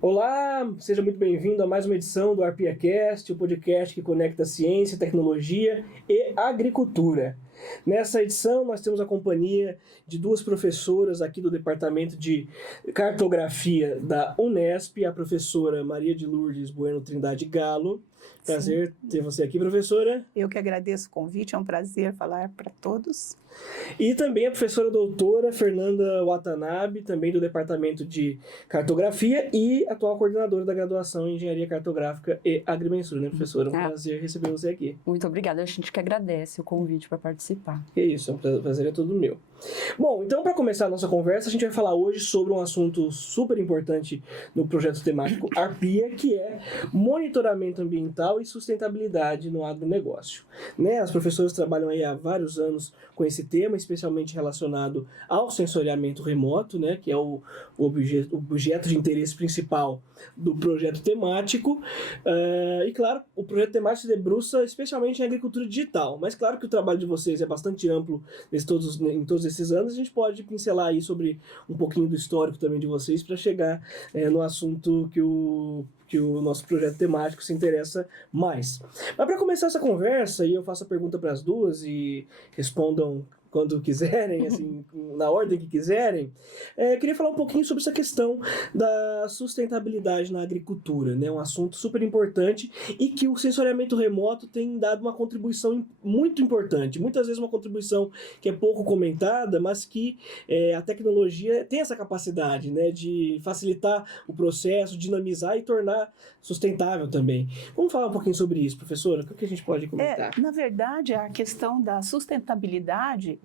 Olá, seja muito bem-vindo a mais uma edição do ArpiaCast, o podcast que conecta ciência, tecnologia e agricultura. Nessa edição nós temos a companhia de duas professoras aqui do Departamento de Cartografia da Unesp, a professora Maria de Lourdes Bueno Trindade Galo. Prazer ter você aqui, professora. Eu que agradeço o convite, é um prazer falar para todos. E também a professora doutora Fernanda Watanabe, também do Departamento de Cartografia e atual coordenadora da graduação em Engenharia Cartográfica e Agrimensura, né, professora? Um prazer receber você aqui. Muito obrigada, a gente que agradece o convite para participar. É isso, o prazer é todo meu. Bom, então para começar a nossa conversa, a gente vai falar hoje sobre um assunto super importante no projeto temático Arpia, que é monitoramento ambiental e sustentabilidade no agronegócio. Né? As professoras trabalham aí há vários anos com esse tema, especialmente relacionado ao sensoriamento remoto, né? Que é o objeto de interesse principal do projeto temático. E claro, o projeto temático se debruça especialmente em agricultura digital, mas claro que o trabalho de vocês é bastante amplo em todos esses anos. A gente pode pincelar aí sobre um pouquinho do histórico também de vocês para chegar no assunto que o nosso projeto temático se interessa mais. Mas para começar essa conversa, e eu faço a pergunta para as duas e respondam quando quiserem, assim, na ordem que quiserem, queria falar um pouquinho sobre essa questão da sustentabilidade na agricultura, né? Um assunto super importante e que o sensoriamento remoto tem dado uma contribuição muito importante, muitas vezes uma contribuição que é pouco comentada, mas que a tecnologia tem essa capacidade, né, de facilitar o processo, dinamizar e tornar sustentável também. Vamos falar um pouquinho sobre isso, professora? O que a gente pode comentar? Na verdade, a questão da sustentabilidade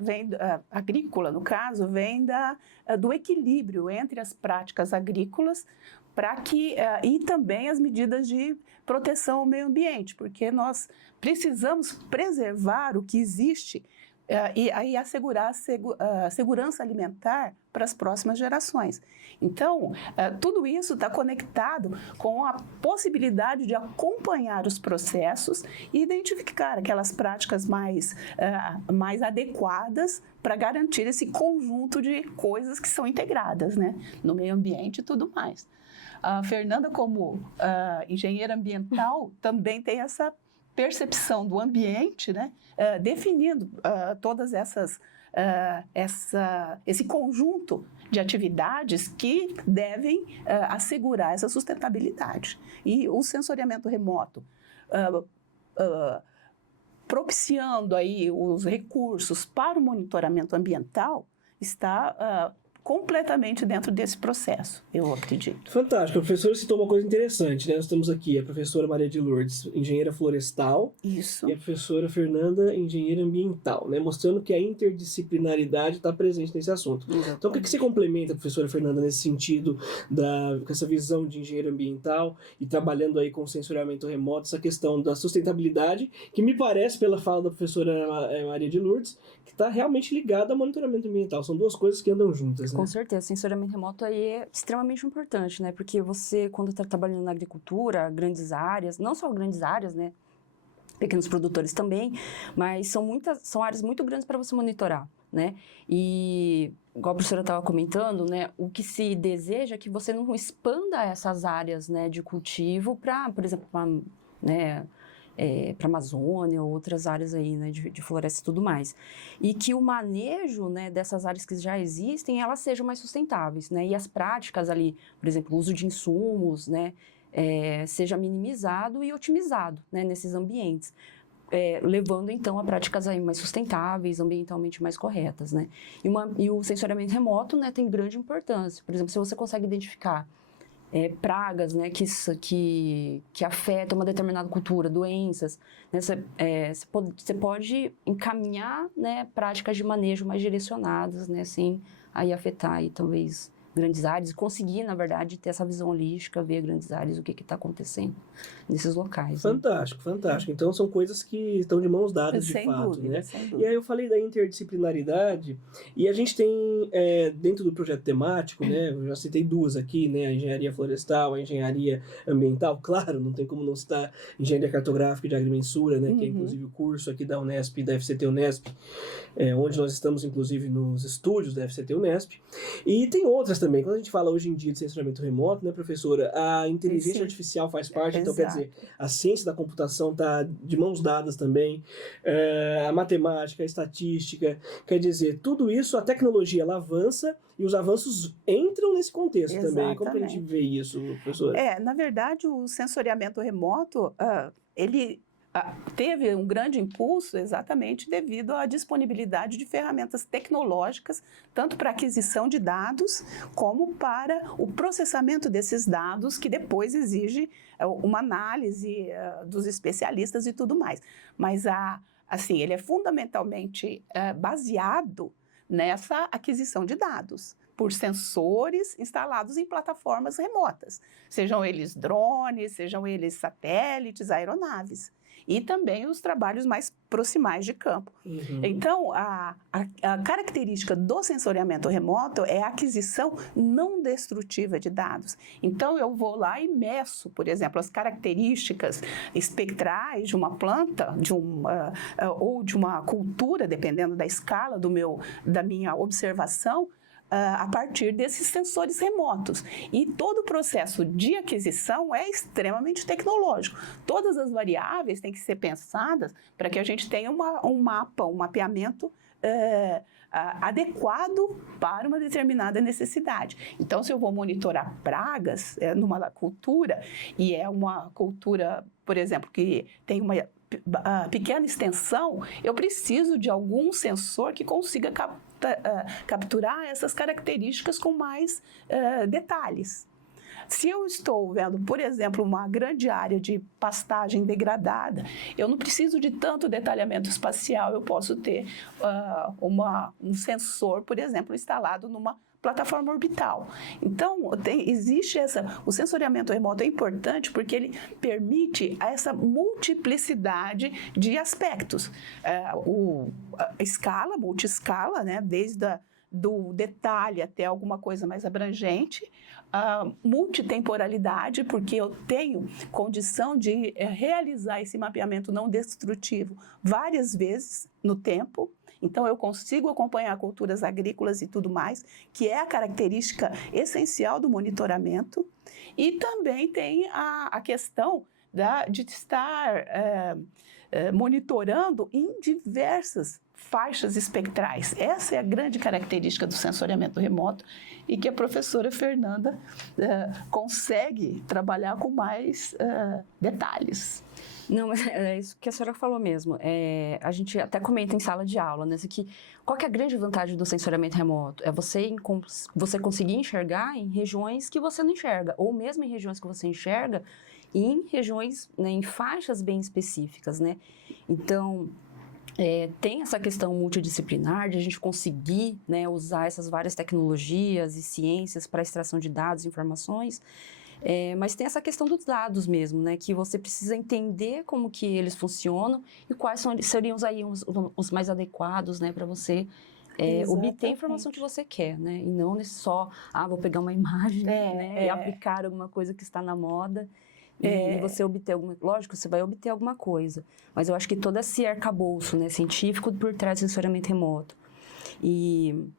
agrícola, no caso, vem do equilíbrio entre as práticas agrícolas e também as medidas de proteção ao meio ambiente, porque nós precisamos preservar o que existe e aí assegurar a segurança alimentar para as próximas gerações. Então, tudo isso está conectado com a possibilidade de acompanhar os processos e identificar aquelas práticas mais adequadas para garantir esse conjunto de coisas que são integradas, né, no meio ambiente e tudo mais. A Fernanda, como engenheira ambiental, também tem essa percepção do ambiente, né, definindo todas esse conjunto de atividades que devem assegurar essa sustentabilidade. E o sensoriamento remoto, propiciando aí os recursos para o monitoramento ambiental, está completamente dentro desse processo, eu acredito. Fantástico. A professora citou uma coisa interessante, né? Nós temos aqui a professora Maria de Lourdes, engenheira florestal. Isso. E a professora Fernanda, engenheira ambiental, né? Mostrando que a interdisciplinaridade está presente nesse assunto. Exatamente. Então, o que se complementa, professora Fernanda, nesse sentido, com essa visão de engenheiro ambiental e trabalhando aí com o sensoriamento remoto, essa questão da sustentabilidade, que me parece, pela fala da professora Maria de Lourdes, que está realmente ligada ao monitoramento ambiental. São duas coisas que andam juntas, né? Com certeza, o sensoriamento remoto aí é extremamente importante, né? Porque você, quando está trabalhando na agricultura, grandes áreas, não só grandes áreas, né? Pequenos produtores também, mas são áreas muito grandes para você monitorar, né? E, igual a professora estava comentando, né? O que se deseja é que você não expanda essas áreas, né, de cultivo para, por exemplo, para a Amazônia ou outras áreas aí, né, de floresta e tudo mais. E que o manejo, né, dessas áreas que já existem, elas sejam mais sustentáveis, né, e as práticas ali, por exemplo, o uso de insumos, né, seja minimizado e otimizado, né, nesses ambientes. Levando, então, a práticas aí mais sustentáveis, ambientalmente mais corretas, né. E o sensoriamento remoto, né, tem grande importância. Por exemplo, se você consegue identificar pragas, né, que afetam uma determinada cultura, doenças, né, você pode encaminhar, né, práticas de manejo mais direcionadas, né, sem aí afetar aí, talvez grandes áreas e conseguir, na verdade, ter essa visão holística, ver grandes áreas, o que está acontecendo nesses locais. Fantástico, fantástico. Então são coisas que estão de mãos dadas de fato, dúvida, né? sem dúvida. E aí eu falei da interdisciplinaridade e a gente tem dentro do projeto temático, né? Eu já citei duas aqui, né? A engenharia florestal, a engenharia ambiental, claro, não tem como não citar engenharia cartográfica e de agrimensura, né? Que é inclusive o curso aqui da Unesp, da FCT Unesp, onde nós estamos inclusive nos estúdios da FCT Unesp. E tem outras também. Quando a gente fala hoje em dia de sensoramento remoto, né, professora? A inteligência artificial faz parte, então quer dizer, a ciência da computação está de mãos dadas também, a matemática, a estatística, quer dizer, tudo isso, a tecnologia ela avança e os avanços entram nesse contexto também. Como que a gente vê isso, professora? Na verdade, o sensoriamento remoto, ele teve um grande impulso exatamente devido à disponibilidade de ferramentas tecnológicas, tanto para aquisição de dados, como para o processamento desses dados, que depois exige uma análise dos especialistas e tudo mais. Mas, assim, ele é fundamentalmente baseado nessa aquisição de dados por sensores instalados em plataformas remotas, sejam eles drones, sejam eles satélites, aeronaves. E também os trabalhos mais proximais de campo. Então, a característica do sensoriamento remoto é a aquisição não destrutiva de dados. Então, eu vou lá e meço, por exemplo, as características espectrais de uma planta, ou de uma cultura, dependendo da escala da minha observação, a partir desses sensores remotos. E todo o processo de aquisição é extremamente tecnológico. Todas as variáveis têm que ser pensadas para que a gente tenha um mapeamento adequado para uma determinada necessidade. Então, se eu vou monitorar pragas numa cultura, e é uma cultura, por exemplo, que tem uma pequena extensão, eu preciso de algum sensor que consiga capturar essas características com mais detalhes. Se eu estou vendo, por exemplo, uma grande área de pastagem degradada, eu não preciso de tanto detalhamento espacial, eu posso ter um sensor, por exemplo, instalado numa plataforma orbital. Então, o sensoriamento remoto é importante porque ele permite essa multiplicidade de aspectos. A multiescala, né, desde do detalhe até alguma coisa mais abrangente, a multitemporalidade, porque eu tenho condição de realizar esse mapeamento não destrutivo várias vezes no tempo. Então, eu consigo acompanhar culturas agrícolas e tudo mais, que é a característica essencial do monitoramento. E também tem a questão de estar monitorando em diversas faixas espectrais. Essa é a grande característica do sensoriamento remoto e que a professora Fernanda consegue trabalhar com mais detalhes. Não, mas é isso que a senhora falou mesmo. A gente até comenta em sala de aula, né? Qual que é a grande vantagem do sensoriamento remoto? É você conseguir enxergar em regiões que você não enxerga, ou mesmo em regiões que você enxerga, em regiões, né, em faixas bem específicas, né? Então, tem essa questão multidisciplinar de a gente conseguir, né, usar essas várias tecnologias e ciências para extração de dados e informações. Mas tem essa questão dos dados mesmo, né? Que você precisa entender como que eles funcionam e quais seriam aí os mais adequados, né? Para você obter a informação que você quer, né? E não só, vou pegar uma imagem, né? E aplicar alguma coisa que está na moda. E você obter lógico, você vai obter alguma coisa. Mas eu acho que todo esse arcabouço, né, científico por trás do sensoriamento remoto. E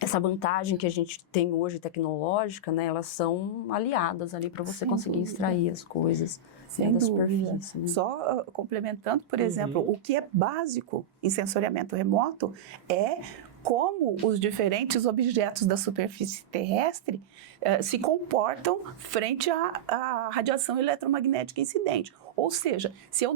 essa vantagem que a gente tem hoje tecnológica, né, elas são aliadas ali para você conseguir extrair as coisas da superfície. Né? Só complementando, por exemplo, o que é básico em sensoriamento remoto é como os diferentes objetos da superfície terrestre se comportam frente à radiação eletromagnética incidente. Ou seja, se eu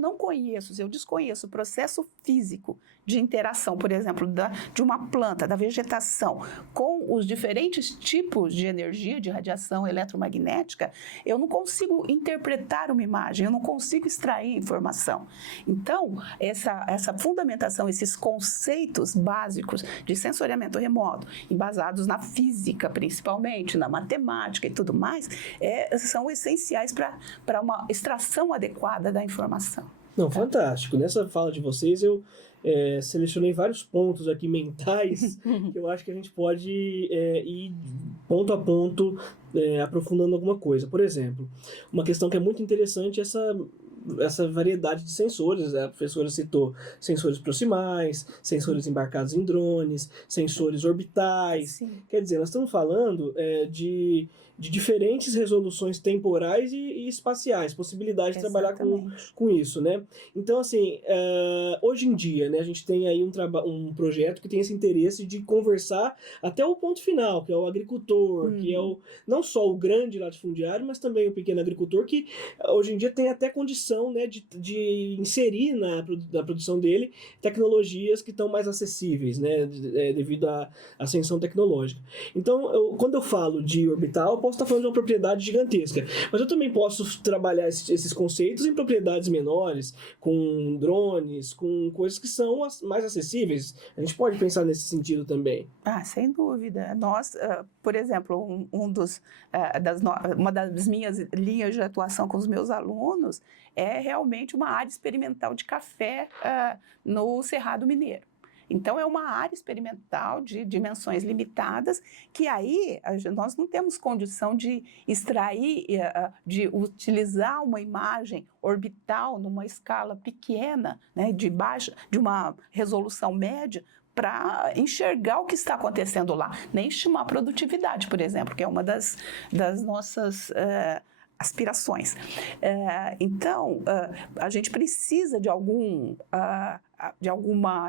desconheço o processo físico de interação, por exemplo, de uma planta, da vegetação, com os diferentes tipos de energia, de radiação eletromagnética, eu não consigo interpretar uma imagem, eu não consigo extrair informação. Então, essa fundamentação, esses conceitos básicos de sensoriamento remoto, embasados na física, principalmente, na matemática e tudo mais, são essenciais para uma extração adequada da informação. Não, fantástico. Nessa fala de vocês, eu selecionei vários pontos aqui mentais que eu acho que a gente pode ir ponto a ponto aprofundando alguma coisa. Por exemplo, uma questão que é muito interessante é essa variedade de sensores. A professora citou sensores proximais, sensores embarcados em drones, sensores orbitais. Sim. Quer dizer, nós estamos falando de diferentes resoluções temporais e espaciais, possibilidade de trabalhar com isso, né? Então, assim, hoje em dia, né, a gente tem aí um projeto que tem esse interesse de conversar até o ponto final, que é o agricultor, que é não só o grande latifundiário, mas também o pequeno agricultor, que hoje em dia tem até condição, né, de inserir na produção dele tecnologias que estão mais acessíveis, né, devido à ascensão tecnológica. Então, quando eu falo de orbital, posso estar falando de uma propriedade gigantesca, mas eu também posso trabalhar esses conceitos em propriedades menores, com drones, com coisas que são mais acessíveis. A gente pode pensar nesse sentido também. Sem dúvida. Nós, por exemplo, uma das minhas linhas de atuação com os meus alunos é realmente uma área experimental de café no Cerrado Mineiro. Então, é uma área experimental de dimensões limitadas, que aí nós não temos condição de extrair, de utilizar uma imagem orbital numa escala pequena, né, de uma resolução média, para enxergar o que está acontecendo lá, nem estimar a produtividade, por exemplo, que é uma das nossas aspirações. Então, a gente precisa de alguma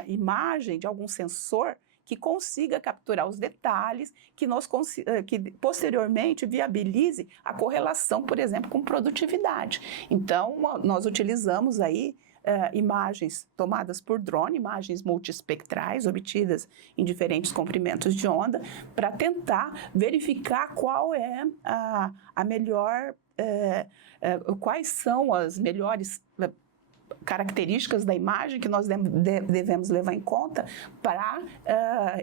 imagem, de algum sensor que consiga capturar os detalhes, que posteriormente viabilize a correlação, por exemplo, com produtividade. Então, nós utilizamos aí imagens tomadas por drone, imagens multiespectrais obtidas em diferentes comprimentos de onda, para tentar verificar qual é a melhor, quais são as melhores características da imagem que nós devemos levar em conta para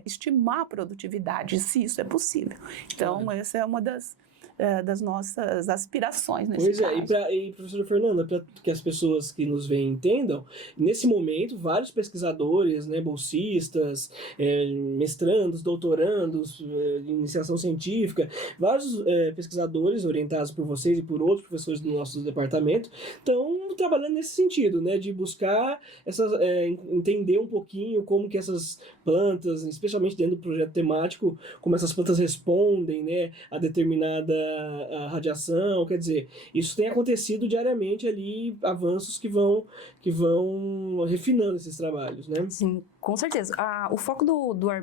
estimar a produtividade, se isso é possível. Então, essa é uma das nossas aspirações nesse caso. E professora Fernanda, para que as pessoas que nos veem entendam, nesse momento, vários pesquisadores, né, bolsistas, mestrandos, doutorandos, de iniciação científica, vários pesquisadores orientados por vocês e por outros professores do nosso departamento, estão trabalhando nesse sentido, né, de buscar entender um pouquinho como que essas plantas, especialmente dentro do projeto temático, como essas plantas respondem, né, a determinada a radiação. Quer dizer, isso tem acontecido diariamente ali, avanços que vão refinando esses trabalhos, né? Sim, com certeza. O foco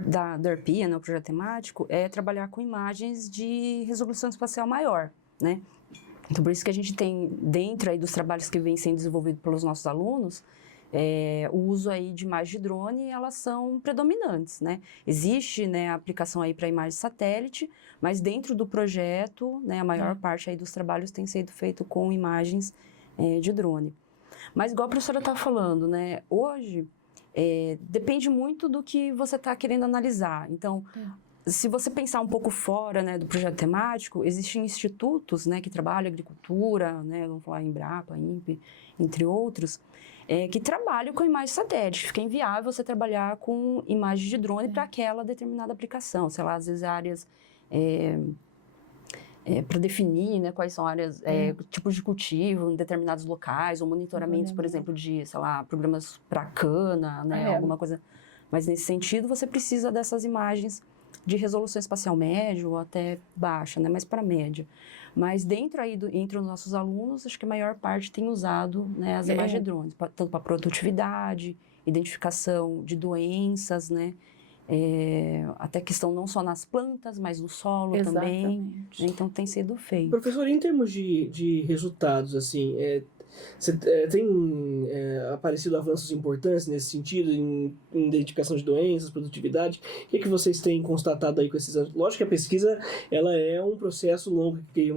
da ARPIA, né, o projeto temático, é trabalhar com imagens de resolução espacial maior, né? Então, por isso que a gente tem, dentro aí dos trabalhos que vêm sendo desenvolvidos pelos nossos alunos, o uso aí de imagens de drone, elas são predominantes, né? Existe, né, a aplicação aí para imagem de satélite, mas dentro do projeto, né, a maior parte aí dos trabalhos tem sido feito com imagens de drone. Mas igual a professora está falando, né, hoje depende muito do que você está querendo analisar. Então, se você pensar um pouco fora, né, do projeto temático, existem institutos, né, que trabalham agricultura, né, vamos falar Embrapa, INPE, entre outros, que trabalham com imagem satélite. Fica inviável você trabalhar com imagem de drone para aquela determinada aplicação. Sei lá, às vezes áreas para definir, né, quais são áreas, tipos de cultivo em determinados locais, ou monitoramentos, por exemplo, de, sei lá, programas para cana, né, alguma coisa. Mas nesse sentido, você precisa dessas imagens de resolução espacial média ou até baixa, né, mas para média. Mas dentro aí, entre os nossos alunos, acho que a maior parte tem usado, né, as imagens de drones, tanto para produtividade, identificação de doenças, né, até questão não só nas plantas, mas no solo também. Exatamente. Então tem sido feito. Professor, em termos de resultados, assim, tem aparecido avanços importantes nesse sentido, em identificação de doenças, produtividade? O que é que vocês têm constatado aí com esses anos? Lógico que a pesquisa, ela é um processo longo, que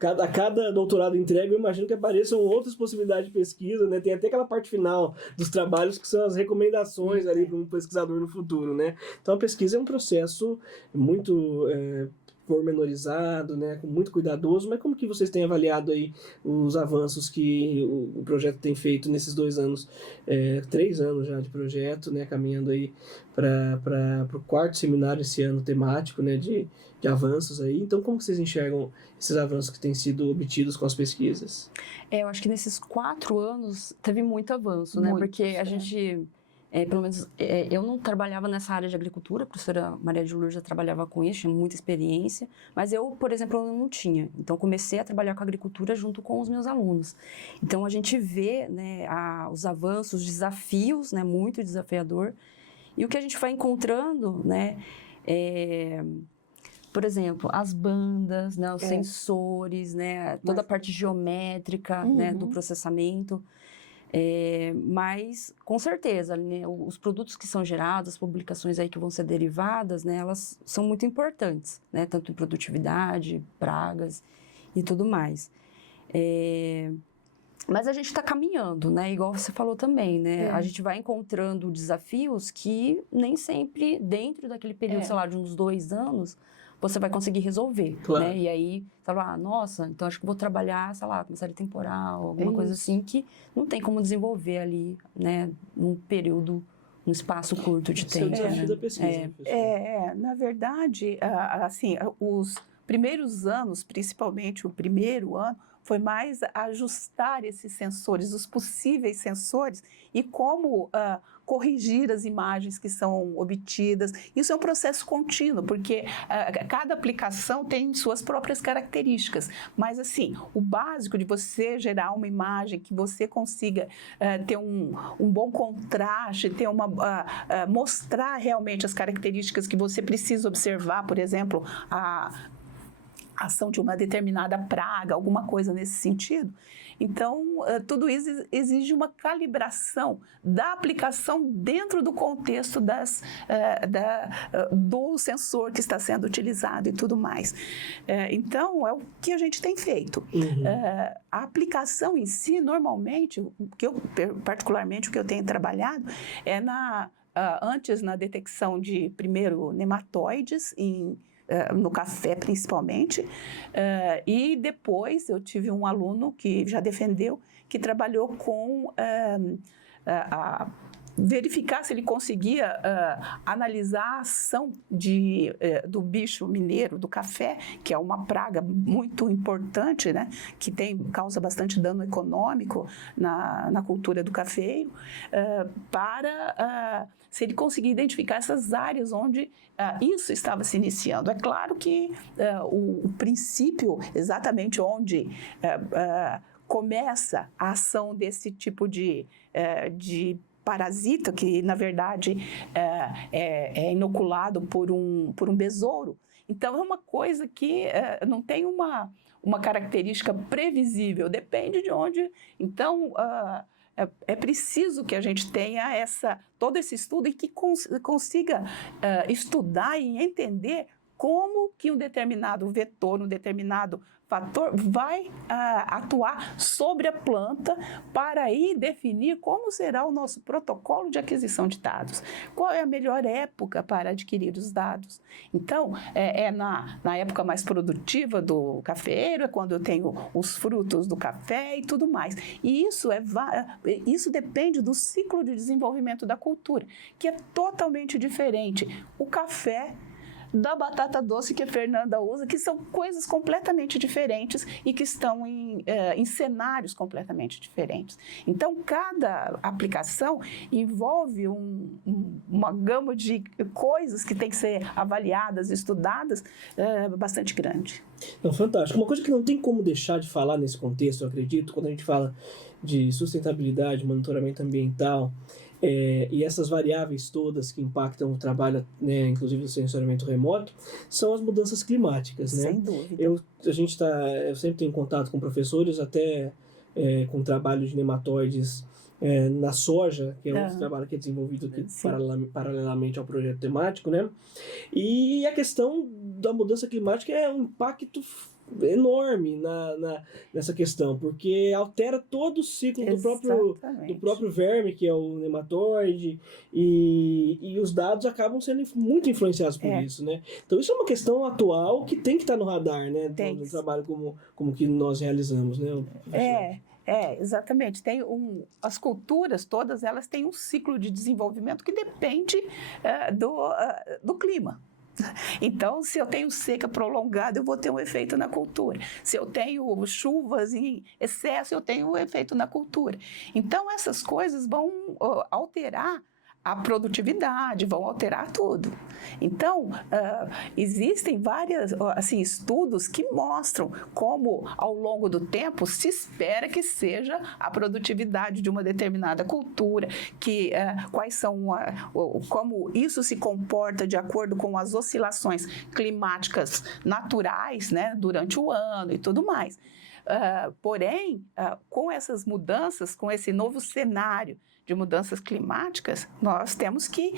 a cada doutorado entrega, eu imagino que apareçam outras possibilidades de pesquisa, né? Tem até aquela parte final dos trabalhos que são as recomendações ali para um pesquisador no futuro, né? Então a pesquisa é um processo muito pormenorizado, né, muito cuidadoso, mas como que vocês têm avaliado aí os avanços que o projeto tem feito nesses 2 anos, 3 anos já de projeto, né, caminhando aí para o 4º seminário esse ano temático, né, de avanços aí. Então, como que vocês enxergam esses avanços que têm sido obtidos com as pesquisas? Eu acho que nesses 4 anos teve muito avanço, né, porque a gente... pelo menos, eu não trabalhava nessa área de agricultura, a professora Maria de Lourdes já trabalhava com isso, tinha muita experiência, mas eu, por exemplo, eu não tinha. Então, comecei a trabalhar com a agricultura junto com os meus alunos. Então, a gente vê, né, os avanços, os desafios, né, muito desafiador, e o que a gente vai encontrando, né, por exemplo, as bandas, né, os sensores, né, toda a parte geométrica, né, do processamento. Mas, com certeza, né, os produtos que são gerados, as publicações aí que vão ser derivadas, né, elas são muito importantes, né, tanto em produtividade, pragas e tudo mais. Mas a gente está caminhando, né, igual você falou também, né, a gente vai encontrando desafios que nem sempre, dentro daquele período, sei lá, de uns 2 anos, você vai conseguir resolver, claro, né? E aí, fala, nossa, então acho que vou trabalhar, sei lá, com série temporal, alguma coisa assim, que não tem como desenvolver ali, né, num período, num espaço curto de tempo. Esse é o desafio da pesquisa. Na verdade, assim, os primeiros anos, principalmente o primeiro ano, foi mais ajustar esses sensores, os possíveis sensores, e como corrigir as imagens que são obtidas. Isso é um processo contínuo, porque cada aplicação tem suas próprias características. Mas, assim, o básico de você gerar uma imagem que você consiga ter um bom contraste, ter mostrar realmente as características que você precisa observar, por exemplo, a ação de uma determinada praga, alguma coisa nesse sentido. Então, tudo isso exige uma calibração da aplicação dentro do contexto do sensor que está sendo utilizado e tudo mais. Então, é o que a gente tem feito. A aplicação em si, normalmente, particularmente o que eu tenho trabalhado, é antes na detecção de, primeiro, nematóides no café, principalmente, e depois eu tive um aluno que já defendeu, que trabalhou com verificar se ele conseguia analisar a ação do bicho mineiro, do café, que é uma praga muito importante, né, que causa bastante dano econômico na cultura do cafeiro, para se ele conseguir identificar essas áreas onde isso estava se iniciando. É claro que o princípio, exatamente onde começa a ação desse tipo de parasita, que na verdade é inoculado por um besouro. Então é uma coisa que não tem uma característica previsível, depende de onde. Então é preciso que a gente tenha todo esse estudo e que consiga estudar e entender como que um determinado vetor, um determinado fator vai atuar sobre a planta para aí definir como será o nosso protocolo de aquisição de dados. Qual é a melhor época para adquirir os dados? Então, na época mais produtiva do cafeeiro, é quando eu tenho os frutos do café e tudo mais. E isso depende do ciclo de desenvolvimento da cultura, que é totalmente diferente. O café da batata doce que a Fernanda usa, que são coisas completamente diferentes e que estão em cenários completamente diferentes. Então, cada aplicação envolve uma gama de coisas que tem que ser avaliadas, estudadas, bastante grande. Não, fantástico. Uma coisa que não tem como deixar de falar nesse contexto, eu acredito, quando a gente fala de sustentabilidade, monitoramento ambiental, e essas variáveis todas que impactam o trabalho, né, inclusive o sensoriamento remoto, são as mudanças climáticas, né? Sem dúvida. Eu sempre tenho contato com professores, até com trabalho de nematóides na soja, que é outro trabalho que é desenvolvido aqui paralelamente ao projeto temático, né? E a questão da mudança climática é um impacto enorme nessa questão, porque altera todo o ciclo do próprio verme, que é o nematóide, e os dados acabam sendo muito influenciados por isso, né? Então isso é uma questão atual que tem que estar no radar, né? Do trabalho como que nós realizamos, né? Exatamente. As culturas todas, elas têm um ciclo de desenvolvimento que depende do clima. Então, se eu tenho seca prolongada, eu vou ter um efeito na cultura. Se eu tenho chuvas em excesso, eu tenho um efeito na cultura. Então, essas coisas vão alterar a produtividade, vão alterar tudo. Então, existem vários estudos que mostram como, ao longo do tempo, se espera que seja a produtividade de uma determinada cultura, quais são, como isso se comporta de acordo com as oscilações climáticas naturais, né, durante o ano e tudo mais. Porém, com essas mudanças, com esse novo cenário de mudanças climáticas, nós temos que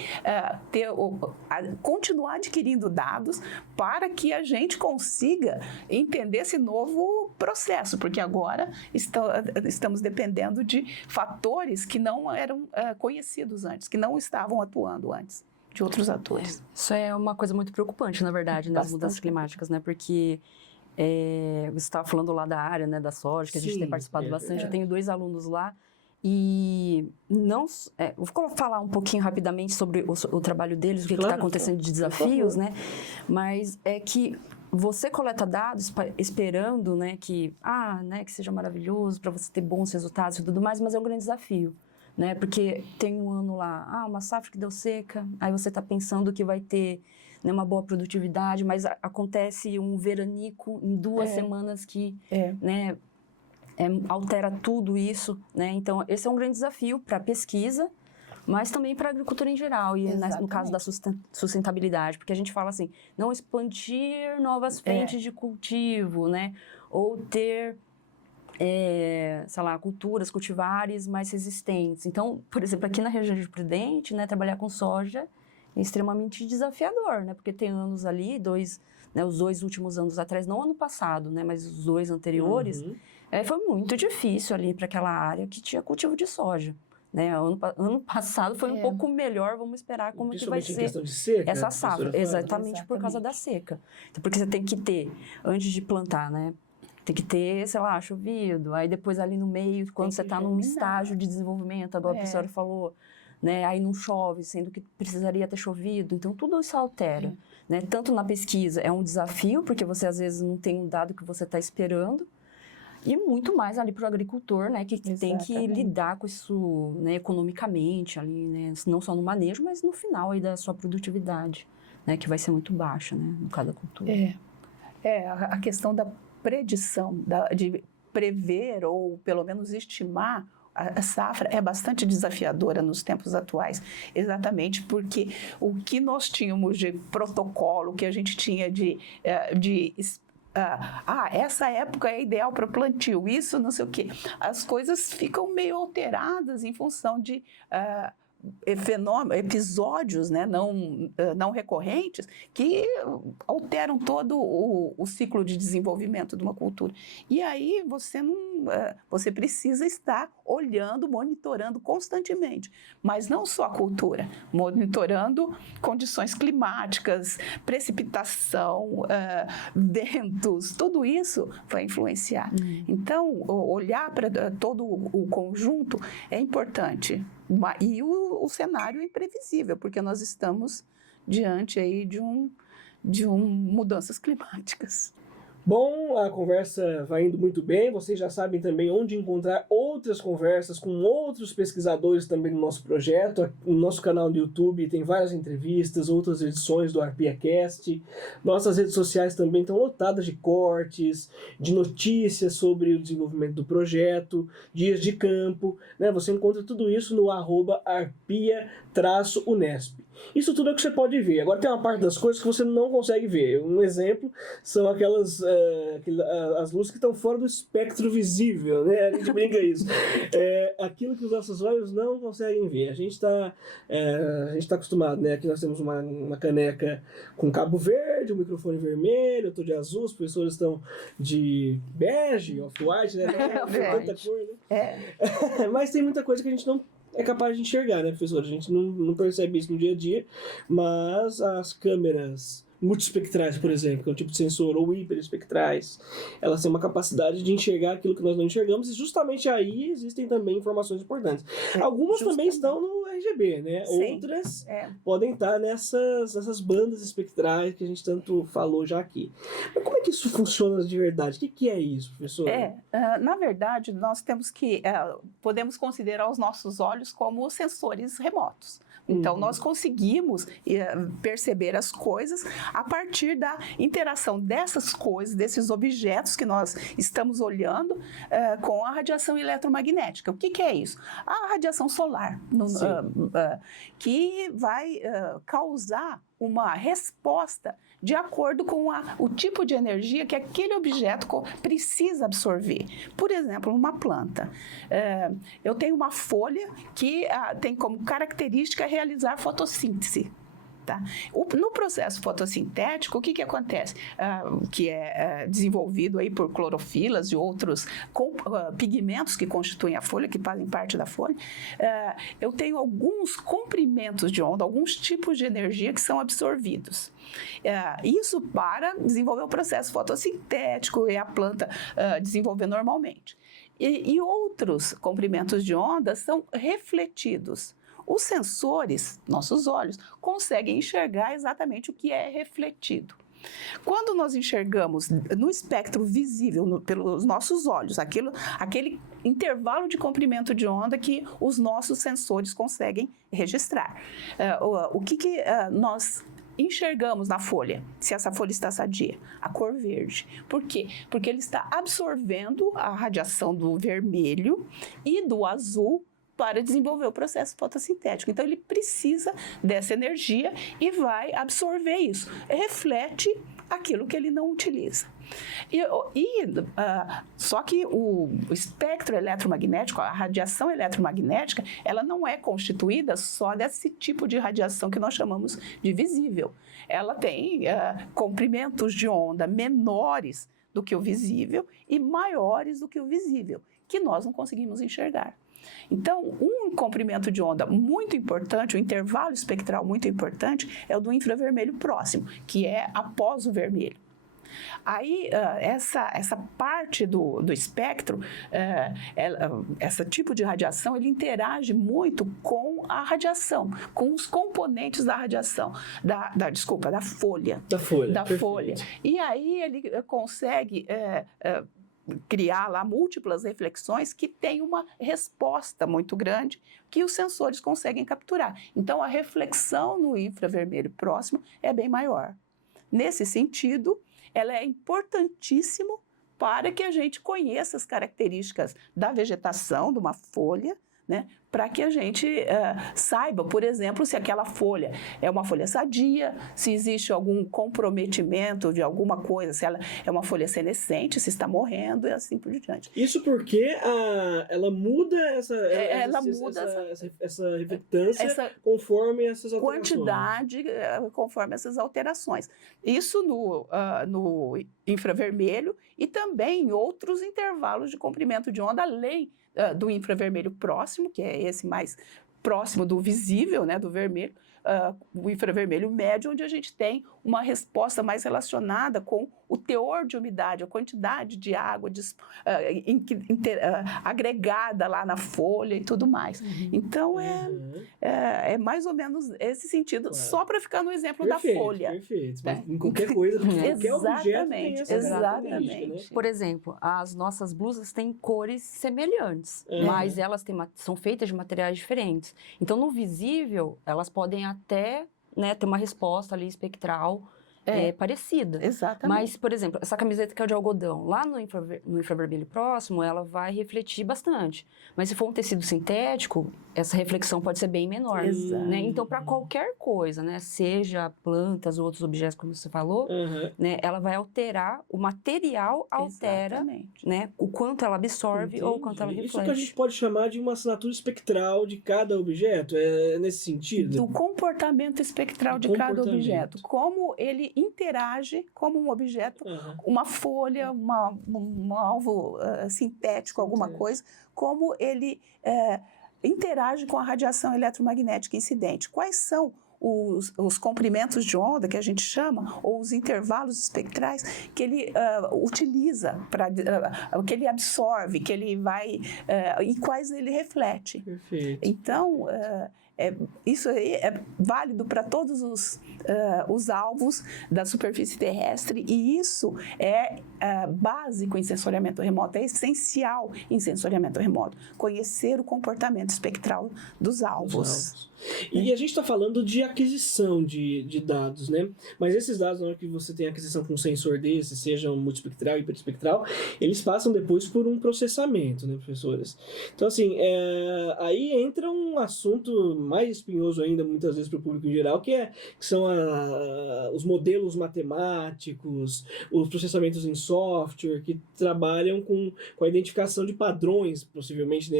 continuar adquirindo dados para que a gente consiga entender esse novo processo, porque agora estamos dependendo de fatores que não eram conhecidos antes, que não estavam atuando antes, de outros atores. Isso é uma coisa muito preocupante, na verdade, nas mudanças climáticas, né? Porque você estava falando lá da área, né, da soja, que a gente tem participado bastante. Eu tenho 2 alunos lá. E vou falar um pouquinho rapidamente sobre o trabalho deles, o que está acontecendo de desafios, né? Mas é que você coleta dados esperando, né, que seja maravilhoso para você ter bons resultados e tudo mais, mas é um grande desafio, né? Porque tem um ano lá, uma safra que deu seca, aí você está pensando que vai ter, né, uma boa produtividade, mas acontece um veranico em 2 semanas que, né, altera tudo isso, né? Então, esse é um grande desafio para a pesquisa, mas também para a agricultura em geral, e no caso da sustentabilidade, porque a gente fala assim, não expandir novas frentes de cultivo, né? Ou ter, culturas, cultivares mais resistentes. Então, por exemplo, aqui na região de Prudente, né, trabalhar com soja é extremamente desafiador, né? Porque tem anos ali, os 2 últimos anos atrás, não ano passado, né, mas os 2 anteriores, foi muito difícil ali para aquela área que tinha cultivo de soja. Né? Ano passado foi um pouco melhor, vamos esperar como que vai ser questão de seca, essa safra. Exatamente por causa da seca. Então, porque você tem que ter, antes de plantar, né? Tem que ter, chovido. Aí depois ali no meio, quando você está num estágio de desenvolvimento, a professora falou, né? Aí não chove, sendo que precisaria ter chovido. Então, tudo isso altera. Né? Tanto na pesquisa, é um desafio, porque você às vezes não tem um dado que você está esperando. E muito mais ali para o agricultor, né, que tem que lidar com isso, né, economicamente ali, né, não só no manejo, mas no final aí da sua produtividade, né, que vai ser muito baixa, né, em cada cultura. A questão da predição, de prever ou pelo menos estimar a safra é bastante desafiadora nos tempos atuais, exatamente porque o que nós tínhamos de protocolo, que a gente tinha de essa época é ideal para plantio, isso não sei o quê. As coisas ficam meio alteradas em função de episódios, né, não recorrentes, que alteram todo o ciclo de desenvolvimento de uma cultura. E aí você precisa estar olhando, monitorando constantemente, mas não só a cultura, monitorando condições climáticas, precipitação, ventos, tudo isso vai influenciar. Então, olhar para todo o conjunto é importante. E o cenário é imprevisível, porque nós estamos diante aí de mudanças climáticas. Bom, a conversa vai indo muito bem, vocês já sabem também onde encontrar outras conversas com outros pesquisadores também no nosso projeto. No nosso canal do YouTube tem várias entrevistas, outras edições do ArpiaCast. Nossas redes sociais também estão lotadas de cortes, de notícias sobre o desenvolvimento do projeto, dias de campo, né? Você encontra tudo isso no @arpia-unesp. Isso tudo é o que você pode ver. Agora tem uma parte das coisas que você não consegue ver. Um exemplo são as luzes que estão fora do espectro visível, né? A gente brinca isso. Aquilo que os nossos olhos não conseguem ver. A gente está acostumado, né? Aqui nós temos uma caneca com cabo verde, um microfone vermelho, eu estou de azul, os professores estão de bege, off-white, né? Tanta cor, né? Mas tem muita coisa que a gente não é capaz de enxergar, né, professor? A gente não percebe isso no dia a dia, mas as câmeras multiespectrais, por exemplo, que é um tipo de sensor, ou hiperespectrais, elas têm uma capacidade de enxergar aquilo que nós não enxergamos, e justamente aí existem também informações importantes. Algumas também estão no RGB, né? Sim. Outras podem estar nessas bandas espectrais que a gente tanto falou já aqui. Mas como é que isso funciona de verdade? O que é isso, professor? Na verdade, nós temos que podemos considerar os nossos olhos como sensores remotos. Então, nós conseguimos perceber as coisas a partir da interação dessas coisas, desses objetos que nós estamos olhando com a radiação eletromagnética. O que é isso? A radiação solar, que vai causar uma resposta de acordo com o tipo de energia que aquele objeto precisa absorver. Por exemplo, uma planta. Eu tenho uma folha que tem como característica realizar fotossíntese. Tá? No processo fotossintético, o que acontece? Que é desenvolvido aí por clorofilas e outros pigmentos que constituem a folha, que fazem parte da folha. Eu tenho alguns comprimentos de onda, alguns tipos de energia que são absorvidos. Isso para desenvolver o processo fotossintético e a planta desenvolver normalmente. E outros comprimentos de onda são refletidos. Os sensores, nossos olhos, conseguem enxergar exatamente o que é refletido. Quando nós enxergamos no espectro visível, pelos nossos olhos, aquele intervalo de comprimento de onda que os nossos sensores conseguem registrar. O que nós enxergamos na folha, se essa folha está sadia? A cor verde. Por quê? Porque ele está absorvendo a radiação do vermelho e do azul para desenvolver o processo fotossintético. Então, ele precisa dessa energia e vai absorver isso. Reflete aquilo que ele não utiliza. Só que o espectro eletromagnético, a radiação eletromagnética, ela não é constituída só desse tipo de radiação que nós chamamos de visível. Ela tem comprimentos de onda menores do que o visível e maiores do que o visível, que nós não conseguimos enxergar. Então, um comprimento de onda muito importante, um intervalo espectral muito importante, é o do infravermelho próximo, que é após o vermelho. Aí, essa parte do espectro, esse tipo de radiação, ele interage muito com a radiação, com os componentes da radiação, da folha. Da folha. E aí, ele consegue criar lá múltiplas reflexões que têm uma resposta muito grande que os sensores conseguem capturar. Então, a reflexão no infravermelho próximo é bem maior. Nesse sentido, ela é importantíssimo para que a gente conheça as características da vegetação de uma folha, né? Para que a gente saiba, por exemplo, se aquela folha é uma folha sadia, se existe algum comprometimento de alguma coisa, se ela é uma folha senescente, se está morrendo e assim por diante. Isso porque ela muda essa reflectância conforme essas alterações. Quantidade conforme essas alterações. Isso no infravermelho e também em outros intervalos de comprimento de onda, além do infravermelho próximo, que é esse mais próximo do visível, né, do vermelho, o infravermelho médio, onde a gente tem uma resposta mais relacionada com o teor de umidade, a quantidade de água agregada lá na folha e tudo mais. Então, é mais ou menos esse sentido, só para ficar no exemplo da folha. Perfeito, mas em qualquer coisa, qualquer objeto tem essa exatamente. Né? Por exemplo, as nossas blusas têm cores semelhantes, mas elas são feitas de materiais diferentes. Então, no visível, elas podem até, né, ter uma resposta ali espectral parecida. Exatamente. Mas, por exemplo, essa camiseta que é de algodão, lá no infravermelho próximo, ela vai refletir bastante. Mas se for um tecido sintético, essa reflexão pode ser bem menor. Né? Então, para qualquer coisa, né, seja plantas ou outros objetos, como você falou, né, ela vai alterar, o material altera, né, o quanto ela absorve ou o quanto ela reflete. Isso que a gente pode chamar de uma assinatura espectral de cada objeto, é nesse sentido? Do comportamento espectral de cada objeto. Como ele interage como um objeto, uma folha, um alvo sintético, alguma coisa, como ele interage com a radiação eletromagnética incidente. Quais são os comprimentos de onda, que a gente chama, ou os intervalos espectrais, que ele utiliza, que ele absorve, que ele vai, e quais ele reflete. Perfeito. Então, isso aí é válido para todos os alvos da superfície terrestre, e isso é básico em sensoriamento remoto, é essencial em sensoriamento remoto, conhecer o comportamento espectral dos alvos. E a gente está falando de aquisição de dados, né? Mas esses dados, na hora que você tem aquisição com um sensor desse, seja um multiespectral, hiperespectral, eles passam depois por um processamento, né, professores? Então, assim, aí entra um assunto mais espinhoso ainda, muitas vezes para o público em geral, que são os modelos matemáticos, os processamentos em software, que trabalham com a identificação de padrões, possivelmente,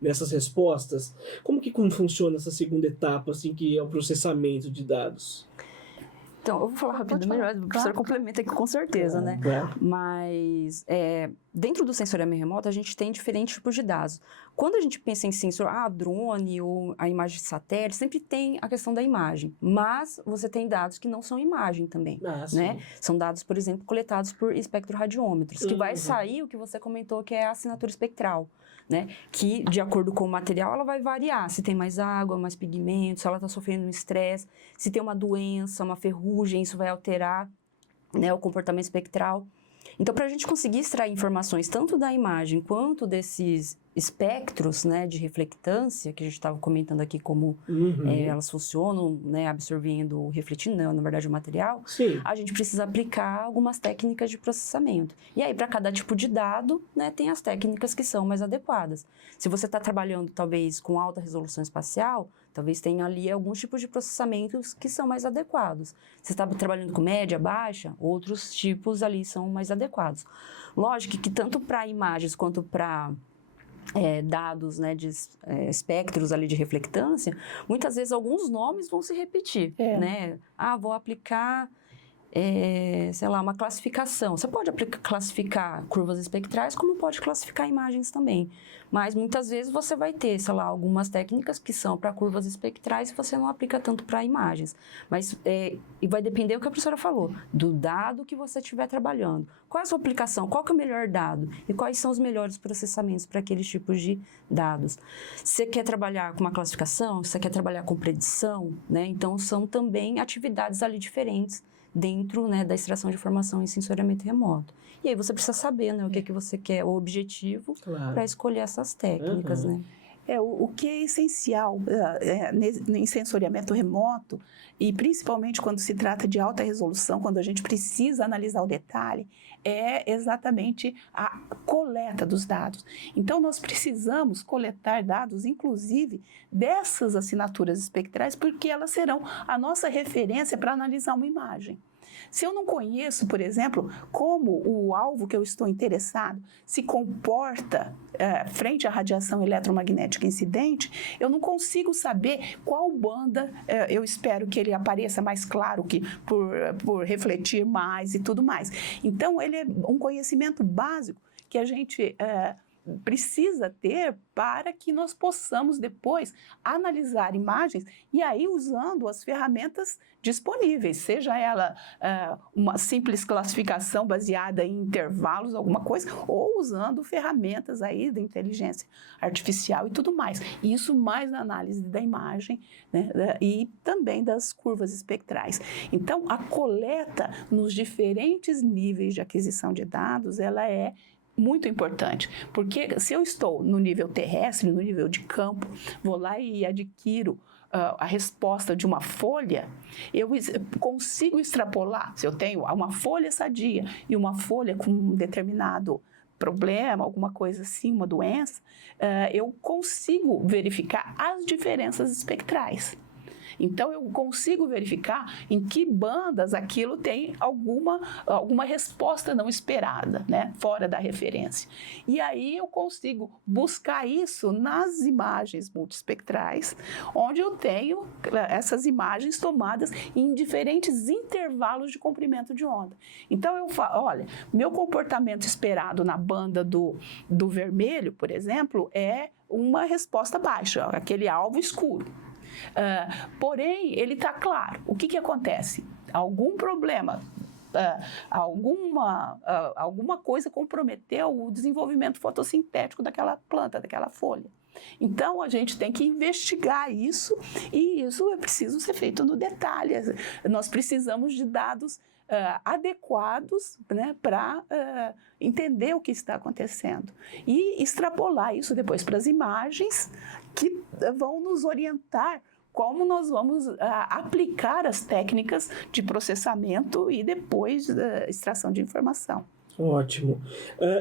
nessas respostas. Como funciona essa segunda etapa, assim, que é o processamento de dados? Então, eu vou falar rápido, melhor, o professor complementa aqui com certeza, né? Mas, dentro do sensoriamento remoto, a gente tem diferentes tipos de dados. Quando a gente pensa em sensor, drone ou a imagem de satélite, sempre tem a questão da imagem. Mas você tem dados que não são imagem também, né? São dados, por exemplo, coletados por espectroradiômetros, que vai sair o que você comentou, que é a assinatura espectral. Né? Que, de acordo com o material, ela vai variar. Se tem mais água, mais pigmento, se ela está sofrendo um estresse, se tem uma doença, uma ferrugem, isso vai alterar, né, o comportamento espectral. Então, para a gente conseguir extrair informações tanto da imagem quanto desses espectros, né, de reflectância, que a gente estava comentando aqui como elas funcionam, né, absorvendo, refletindo, né, na verdade, o material, a gente precisa aplicar algumas técnicas de processamento. E aí, para cada tipo de dado, né, tem as técnicas que são mais adequadas. Se você está trabalhando, talvez, com alta resolução espacial, talvez tenha ali alguns tipos de processamentos que são mais adequados. Se está trabalhando com média, baixa, outros tipos ali são mais adequados. Lógico que tanto para imagens quanto para dados, né, de espectros ali de reflectância, muitas vezes alguns nomes vão se repetir, né? Vou aplicar, sei lá, uma classificação. Você pode classificar curvas espectrais, como pode classificar imagens também. Mas muitas vezes você vai ter, sei lá, algumas técnicas que são para curvas espectrais e você não aplica tanto para imagens. Mas e vai depender do que a professora falou, do dado que você estiver trabalhando. Qual é a sua aplicação? Qual que é o melhor dado? E quais são os melhores processamentos para aqueles tipos de dados? Você quer trabalhar com uma classificação? Você quer trabalhar com predição? Né? Então, são também atividades ali diferentes dentro, né, da extração de informação em sensoriamento remoto. E aí você precisa saber, né, o que você quer, o objetivo, para escolher essas técnicas, né? O que é essencial em sensoriamento remoto, e principalmente quando se trata de alta resolução, quando a gente precisa analisar o detalhe, é exatamente a coleta dos dados. Então, nós precisamos coletar dados, inclusive, dessas assinaturas espectrais, porque elas serão a nossa referência para analisar uma imagem. Se eu não conheço, por exemplo, como o alvo que eu estou interessado se comporta frente à radiação eletromagnética incidente, eu não consigo saber qual banda eu espero que ele apareça mais claro, que por refletir mais e tudo mais. Então, ele é um conhecimento básico que a gente precisa ter para que nós possamos depois analisar imagens e aí usando as ferramentas disponíveis, seja ela uma simples classificação baseada em intervalos, alguma coisa, ou usando ferramentas aí da inteligência artificial e tudo mais. Isso mais na análise da imagem, né, e também das curvas espectrais. Então, a coleta nos diferentes níveis de aquisição de dados, ela é muito importante, porque se eu estou no nível terrestre, no nível de campo, vou lá e adquiro a resposta de uma folha, eu consigo extrapolar. Se eu tenho uma folha sadia e uma folha com um determinado problema, alguma coisa assim, uma doença, eu consigo verificar as diferenças espectrais. Então, eu consigo verificar em que bandas aquilo tem alguma resposta não esperada, né, fora da referência. E aí eu consigo buscar isso nas imagens multiespectrais, onde eu tenho essas imagens tomadas em diferentes intervalos de comprimento de onda. Então, eu falo, olha, meu comportamento esperado na banda do vermelho, por exemplo, é uma resposta baixa, aquele alvo escuro. Porém, ele está claro. O que acontece? Algum problema, alguma coisa comprometeu o desenvolvimento fotossintético daquela planta, daquela folha. Então, a gente tem que investigar isso e isso é preciso ser feito no detalhe. Nós precisamos de dados adequados, né, para entender o que está acontecendo e extrapolar isso depois para as imagens que vão nos orientar como nós vamos aplicar as técnicas de processamento e depois extração de informação. Ótimo.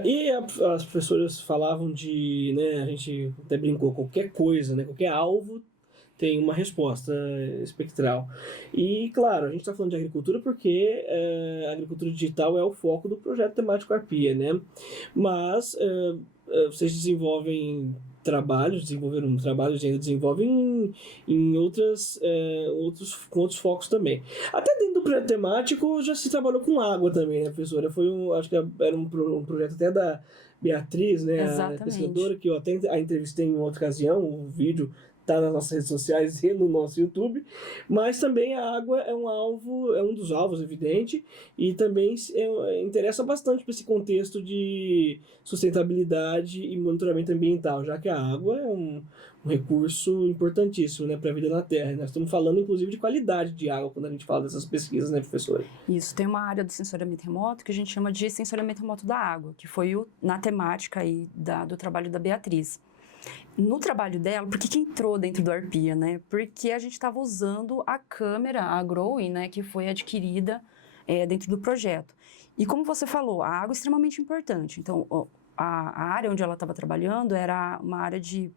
E as professoras falavam de, né, a gente até brincou, qualquer coisa, né, qualquer alvo tem uma resposta espectral. E, claro, a gente está falando de agricultura porque a agricultura digital é o foco do projeto temático Arpia, né? Mas vocês desenvolveram trabalhos e ainda desenvolvem em com outros focos também. Até dentro do projeto temático já se trabalhou com água também, né, professora? Acho que era um projeto até da Beatriz, né? Exatamente. A pesquisadora, que eu até a entrevistei em outra ocasião, o vídeo está nas nossas redes sociais e no nosso YouTube, mas também a água é um dos alvos, evidente, e também interessa bastante para esse contexto de sustentabilidade e monitoramento ambiental, já que a água é um recurso importantíssimo, né, para a vida na Terra. Nós estamos falando, inclusive, de qualidade de água quando a gente fala dessas pesquisas, né, professora? Isso, tem uma área do sensoriamento remoto que a gente chama de sensoriamento remoto da água, que foi na temática aí do trabalho da Beatriz. No trabalho dela, por que entrou dentro do Arpia, né? Porque a gente estava usando a câmera, a Growing, né, que foi adquirida dentro do projeto. E como você falou, a água é extremamente importante. Então, a área onde ela estava trabalhando era uma área de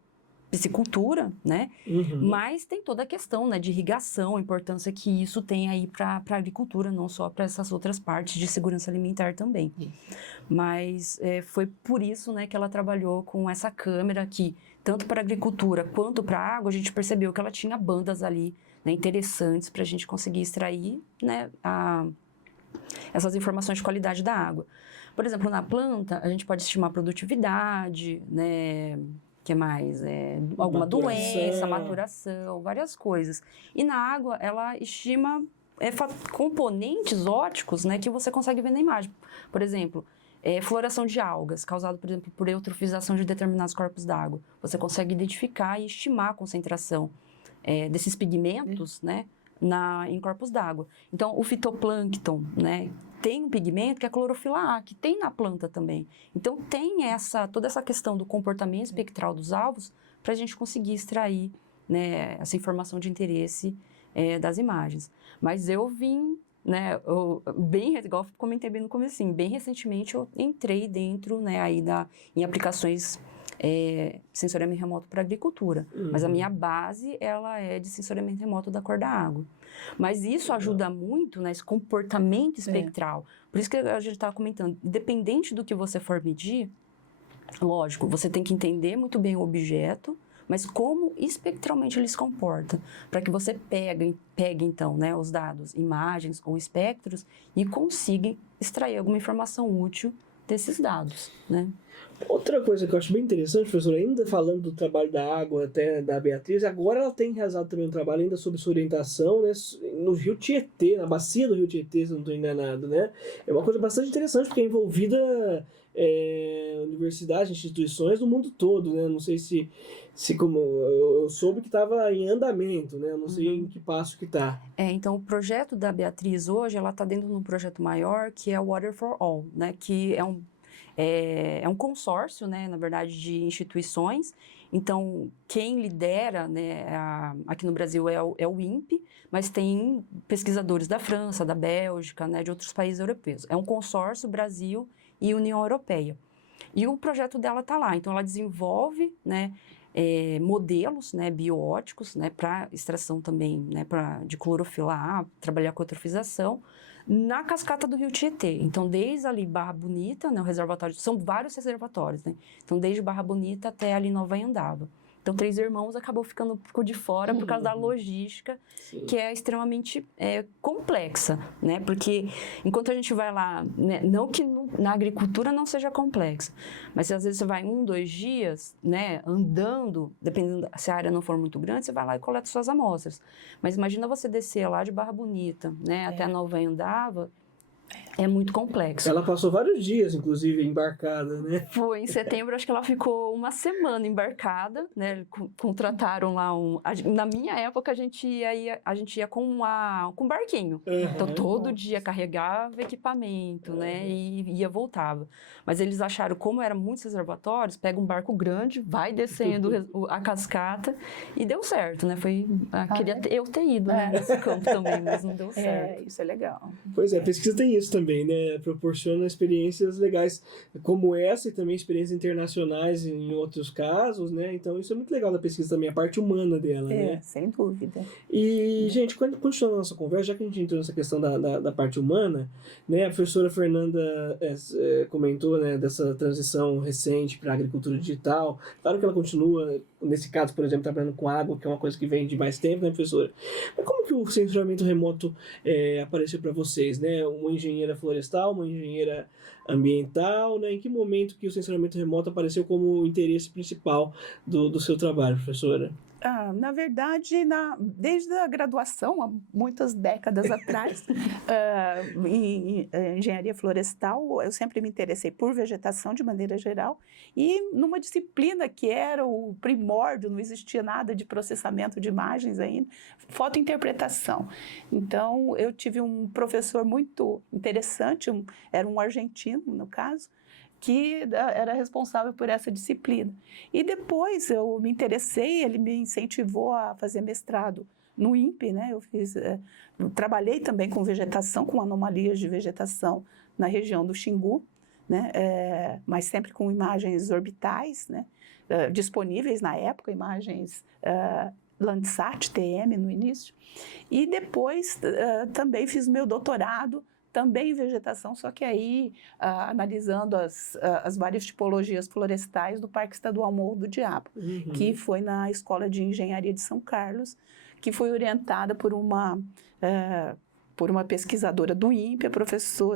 piscicultura, né? Uhum. Mas tem toda a questão, né, de irrigação, a importância que isso tem aí para a agricultura, não só para essas outras partes de segurança alimentar também. Mas foi por isso, né, que ela trabalhou com essa câmera que, tanto para a agricultura quanto para a água, a gente percebeu que ela tinha bandas ali, né, interessantes para a gente conseguir extrair, né, essas informações de qualidade da água. Por exemplo, na planta, a gente pode estimar produtividade, né, que mais? Alguma doença, maturação, várias coisas. E na água, ela estima componentes óticos, né, que você consegue ver na imagem. Por exemplo, floração de algas, causado, por exemplo, por eutrofização de determinados corpos d'água. Você consegue identificar e estimar a concentração desses pigmentos, né, em corpos d'água. Então, o fitoplâncton, né, tem um pigmento que é a clorofila A, que tem na planta também. Então, tem toda essa questão do comportamento espectral dos alvos para a gente conseguir extrair, né, essa informação de interesse das imagens. Mas eu vim, né, igual eu comentei bem no comecinho, bem recentemente eu entrei dentro, né, aí em aplicações sensoriamento remoto para agricultura. Uhum. Mas a minha base, ela é de sensoriamento remoto da cor da água. Mas isso ajuda muito, né, esse comportamento espectral. Por isso que a gente estava comentando, independente do que você for medir, lógico, você tem que entender muito bem o objeto, mas como espectralmente ele se comporta, para que você pegue então, né, os dados, imagens ou espectros, e consiga extrair alguma informação útil desses dados, né? Outra coisa que eu acho bem interessante, professor, ainda falando do trabalho da água até da Beatriz, agora ela tem realizado também um trabalho ainda sobre sua orientação, né, no Rio Tietê, na bacia do Rio Tietê, se eu não estou enganado, né? É uma coisa bastante interessante, porque é envolvida universidades, instituições do mundo todo, né? Não sei se como eu soube que estava em andamento, né? Eu não sei em que passo que está. Então, o projeto da Beatriz hoje, ela está dentro de um projeto maior, que é o Water for All, né? Que é um consórcio, né, na verdade, de instituições. Então, quem lidera, né, aqui no Brasil é o INPE, mas tem pesquisadores da França, da Bélgica, né, de outros países europeus. É um consórcio Brasil e União Europeia. E o projeto dela está lá. Então, ela desenvolve, né, modelos, né, bióticos, né, para extração também, né, de clorofila A, trabalhar com eutrofização, na cascata do Rio Tietê. Então, desde ali Barra Bonita, né, o reservatório, são vários reservatórios, né? Então, desde Barra Bonita até ali Nova Anhangaba. Então, Três Irmãos ficou de fora por causa da logística, sim, que é extremamente complexa, né? Porque enquanto a gente vai lá, né, não que na agricultura não seja complexa, mas se às vezes você vai 1, 2 dias, né, andando, dependendo se a área não for muito grande, você vai lá e coleta suas amostras. Mas imagina você descer lá de Barra Bonita, né, até Nova Anhangaba. É muito complexo. Ela passou vários dias, inclusive, embarcada, né? Foi, em setembro, acho que ela ficou uma semana embarcada, né? Contrataram lá na minha época, a gente ia com um barquinho. Uhum. Então, todo dia carregava equipamento, né? E ia, voltava. Mas eles acharam, como eram muitos reservatórios, pega um barco grande, vai descendo a cascata e deu certo, né? Queria eu ter ido nesse campo também, mas não deu certo. Isso é legal. Pois é, a pesquisa tem isso também, né? Proporciona experiências legais como essa e também experiências internacionais em outros casos, né? Então isso é muito legal da pesquisa também, a parte humana dela, né? Sem dúvida. E, gente, continuando a nossa conversa, já que a gente entrou nessa questão da parte humana, né? A professora Fernanda comentou, né, dessa transição recente para a agricultura digital. Claro que ela continua, nesse caso, por exemplo, trabalhando com água, que é uma coisa que vem de mais tempo, né, professora? Mas como que o sensoramento remoto apareceu para vocês, né? Uma engenheira florestal, uma engenheira ambiental, né? Em que momento que o sensoramento remoto apareceu como o interesse principal do seu trabalho, professora? Na verdade, desde a graduação, há muitas décadas atrás, em engenharia florestal, eu sempre me interessei por vegetação de maneira geral e numa disciplina que era o primórdio, não existia nada de processamento de imagens ainda, fotointerpretação. Então, eu tive um professor muito interessante, era um argentino, no caso, que era responsável por essa disciplina. E depois eu me interessei, ele me incentivou a fazer mestrado no INPE, né? Trabalhei também com vegetação, com anomalias de vegetação na região do Xingu, né? Mas sempre com imagens orbitais, né? Disponíveis na época, imagens Landsat, TM no início. E depois também fiz meu doutorado também em vegetação, só que aí analisando as várias tipologias florestais do Parque Estadual Morro do Diabo, que foi na Escola de Engenharia de São Carlos, que foi orientada por uma pesquisadora do INPE,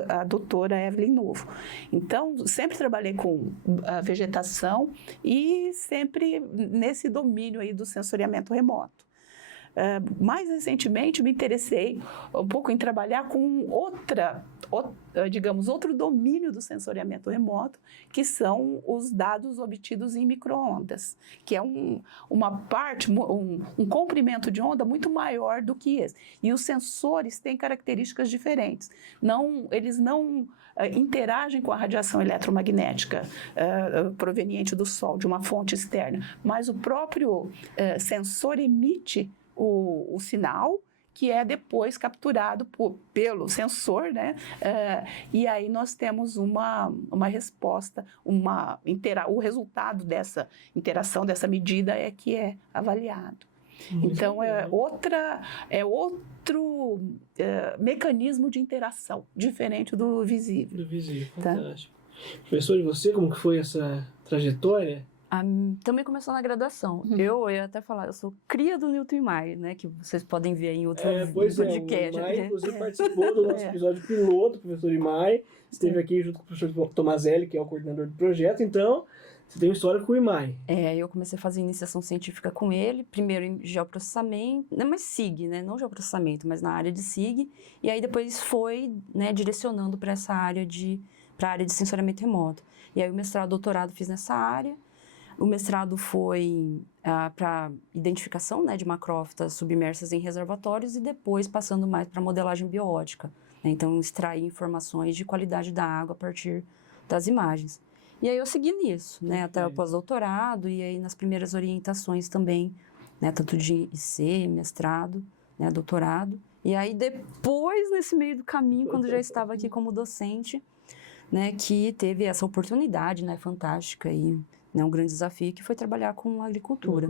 a doutora Evelyn Novo. Então, sempre trabalhei com a vegetação e sempre nesse domínio aí do sensoriamento remoto. Mais recentemente me interessei um pouco em trabalhar com outro domínio do sensoriamento remoto, que são os dados obtidos em micro-ondas, que é uma parte, um comprimento de onda muito maior do que esse. E os sensores têm características diferentes. Eles não interagem com a radiação eletromagnética proveniente do Sol, de uma fonte externa, mas o próprio sensor emite o sinal, que é depois capturado pelo sensor, né? E aí nós temos uma resposta, o resultado dessa interação, dessa medida que é avaliado. Então, é outro mecanismo de interação, diferente do visível. Do visível, fantástico. Professor, e você, como que foi essa trajetória? Também começou na graduação. Eu ia até falar, eu sou cria do Newton Imai, né? Que vocês podem ver aí em outro podcast. O Imai, inclusive, participou do nosso episódio piloto, o professor Imai. Esteve aqui junto com o professor Tomazelli, que é o coordenador do projeto. Então, você tem uma história com o Imai. Eu comecei a fazer iniciação científica com ele, primeiro em geoprocessamento, não, mas SIG, né? Não geoprocessamento, mas na área de SIG. E aí depois foi, né, direcionando para essa área para a área de sensoriamento remoto. E aí o mestrado, doutorado fiz nessa área. O mestrado foi para identificação, né, de macrófitas submersas em reservatórios e depois passando mais para modelagem biótica. Né? Então, extrair informações de qualidade da água a partir das imagens. E aí eu segui nisso, né, até o pós-doutorado e aí nas primeiras orientações também, né, tanto de IC, mestrado, né, doutorado. E aí depois, nesse meio do caminho, quando já estava aqui como docente, né, que teve essa oportunidade, né, fantástica e, né, um grande desafio que foi trabalhar com agricultura.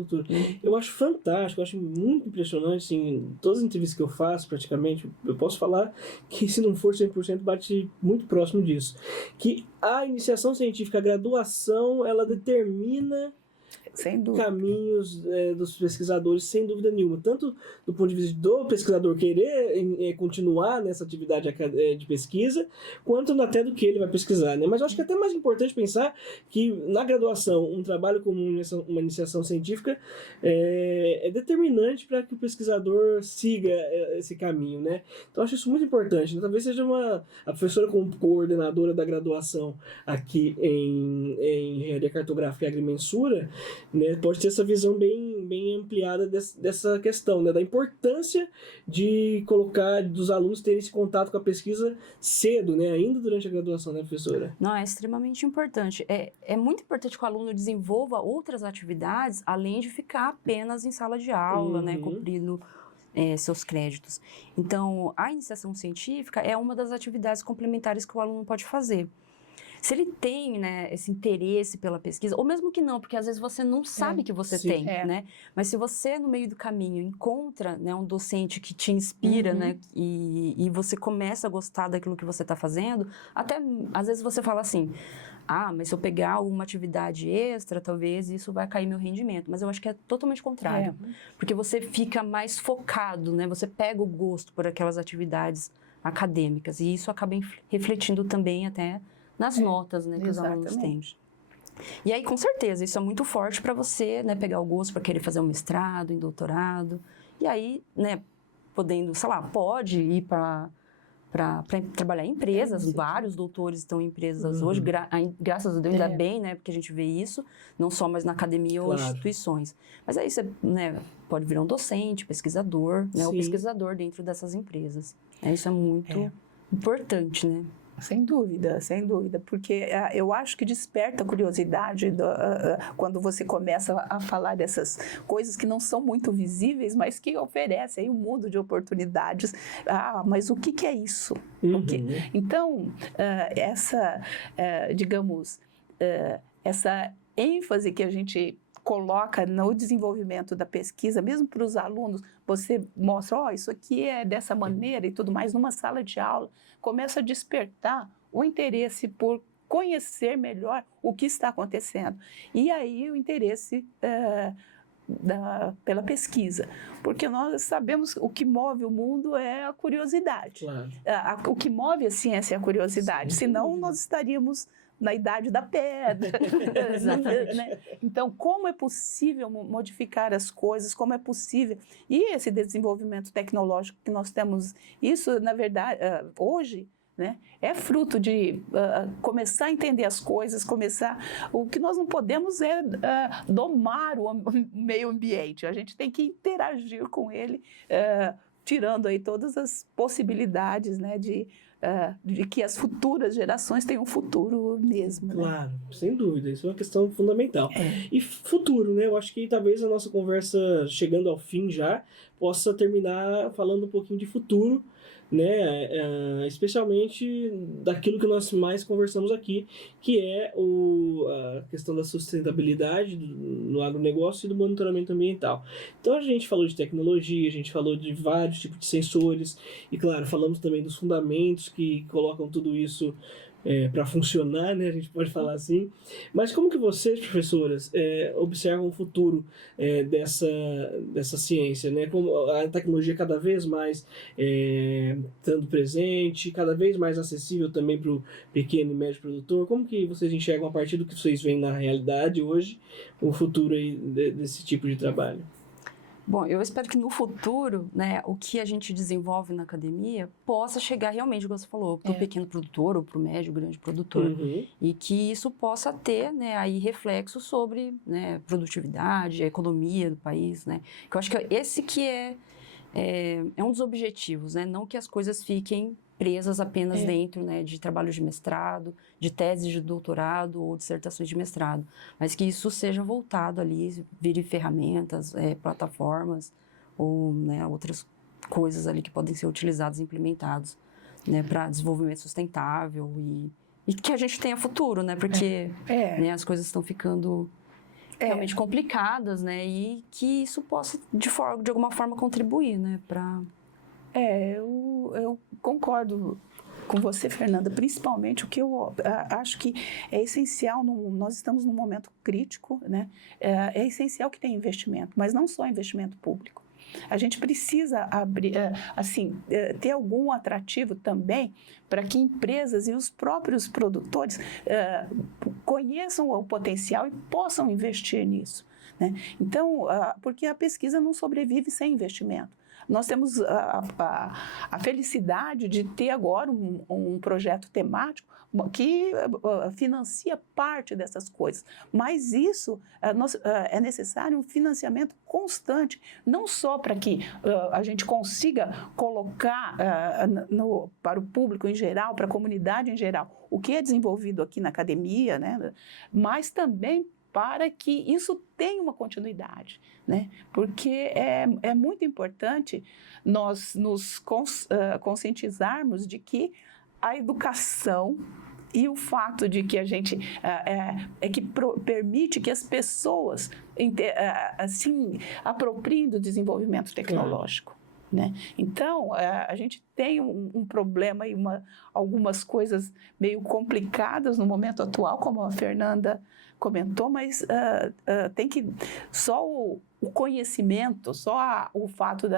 Eu acho fantástico, eu acho muito impressionante, assim, todas as entrevistas que eu faço, praticamente, eu posso falar que se não for 100% bate muito próximo disso, que a iniciação científica, a graduação, ela determina sem dúvida. Caminhos dos pesquisadores, sem dúvida nenhuma. Tanto do ponto de vista do pesquisador querer continuar nessa atividade de pesquisa, quanto até do que ele vai pesquisar, né? Mas eu acho que é até mais importante pensar que, na graduação, um trabalho como uma iniciação científica é determinante para que o pesquisador siga esse caminho, né? Então, eu acho isso muito importante, né? Talvez seja a professora como coordenadora da graduação aqui em Engenharia Cartográfica e Agrimensura, né, pode ter essa visão bem ampliada dessa questão, né, da importância de colocar, dos alunos terem esse contato com a pesquisa cedo, né, ainda durante a graduação, né, professora? Não, é extremamente importante. É muito importante que o aluno desenvolva outras atividades, além de ficar apenas em sala de aula, né, cumprindo seus créditos. Então, a iniciação científica é uma das atividades complementares que o aluno pode fazer. Se ele tem, né, esse interesse pela pesquisa, ou mesmo que não, porque às vezes você não sabe que você tem, né? Mas se você, no meio do caminho, encontra, né, um docente que te inspira, né, e você começa a gostar daquilo que você está fazendo, até às vezes você fala assim, mas se eu pegar alguma atividade extra, talvez isso vai cair meu rendimento. Mas eu acho que é totalmente contrário. Porque você fica mais focado, né? Você pega o gosto por aquelas atividades acadêmicas. E isso acaba refletindo também até nas notas, né, que os alunos têm. E aí, com certeza, isso é muito forte para você, né, pegar o gosto para querer fazer um mestrado, um doutorado. E aí, né, podendo, sei lá, pode ir para trabalhar em empresas. Vários doutores estão em empresas hoje, graças a Deus, ainda bem, né, porque a gente vê isso, não só mais na academia ou instituições. Mas aí você, né, pode virar um docente, pesquisador, né, ou pesquisador dentro dessas empresas. Isso é muito importante, né? Sem dúvida, porque eu acho que desperta a curiosidade quando você começa a falar dessas coisas que não são muito visíveis, mas que oferecem aí um mundo de oportunidades. Mas o que é isso? Então, essa ênfase que a gente coloca no desenvolvimento da pesquisa, mesmo para os alunos, você mostra, isso aqui é dessa maneira e tudo mais, numa sala de aula, começa a despertar o interesse por conhecer melhor o que está acontecendo. E aí o interesse pela pesquisa, porque nós sabemos o que move o mundo é a curiosidade. O que move a ciência é a curiosidade, senão nós estaríamos na idade da pedra. Né? Então, como é possível modificar as coisas, como é possível... E esse desenvolvimento tecnológico que nós temos, isso, na verdade, hoje, né, é fruto de começar a entender as coisas, O que nós não podemos é domar o meio ambiente, a gente tem que interagir com ele, tirando aí todas as possibilidades, né, de que as futuras gerações tenham um futuro mesmo. Né? Claro, sem dúvida, isso é uma questão fundamental. E futuro, né? Eu acho que talvez a nossa conversa, chegando ao fim já, possa terminar falando um pouquinho de futuro, né? Especialmente daquilo que nós mais conversamos aqui, que é a questão da sustentabilidade no agronegócio e do monitoramento ambiental. Então a gente falou de tecnologia, a gente falou de vários tipos de sensores e, claro, falamos também dos fundamentos que colocam tudo isso para funcionar, né? A gente pode falar assim. Mas como que vocês, professoras, observam o futuro dessa ciência, né? Como a tecnologia cada vez mais estando presente, cada vez mais acessível também para o pequeno e médio produtor. Como que vocês enxergam, a partir do que vocês veem na realidade hoje, o futuro aí desse tipo de trabalho? Bom, eu espero que no futuro, né, o que a gente desenvolve na academia possa chegar realmente, como você falou, para o pequeno produtor ou para o médio, grande produtor. Uhum. E que isso possa ter, né, aí reflexo sobre, né, produtividade, a economia do país, né? Que eu acho que esse que é um dos objetivos, né? Não que as coisas fiquem presas apenas dentro, né, de trabalhos de mestrado, de teses de doutorado ou dissertações de mestrado, mas que isso seja voltado ali, vire ferramentas, plataformas ou, né, outras coisas ali que podem ser utilizadas e implementadas, né, para desenvolvimento sustentável e que a gente tenha futuro, né, porque né, as coisas estão ficando realmente complicadas, né, e que isso possa de alguma forma contribuir, né, para... Eu concordo com você, Fernanda, principalmente o que eu acho que é essencial, nós estamos num momento crítico, né? É essencial que tenha investimento, mas não só investimento público. A gente precisa ter algum atrativo também para que empresas e os próprios produtores conheçam o potencial e possam investir nisso, né? Então, porque a pesquisa não sobrevive sem investimento. Nós temos a felicidade de ter agora um projeto temático que financia parte dessas coisas, mas isso é necessário um financiamento constante, não só para que a gente consiga colocar para o público em geral, para a comunidade em geral, o que é desenvolvido aqui na academia, né, mas também para que isso tenha uma continuidade, né? Porque é muito importante nós nos conscientizarmos de que a educação e o fato de que a gente permite que as pessoas assim apropriem do desenvolvimento tecnológico. Né? Então, a gente tem um problema e algumas coisas meio complicadas no momento atual, como a Fernanda comentou, mas tem que só o conhecimento, só o fato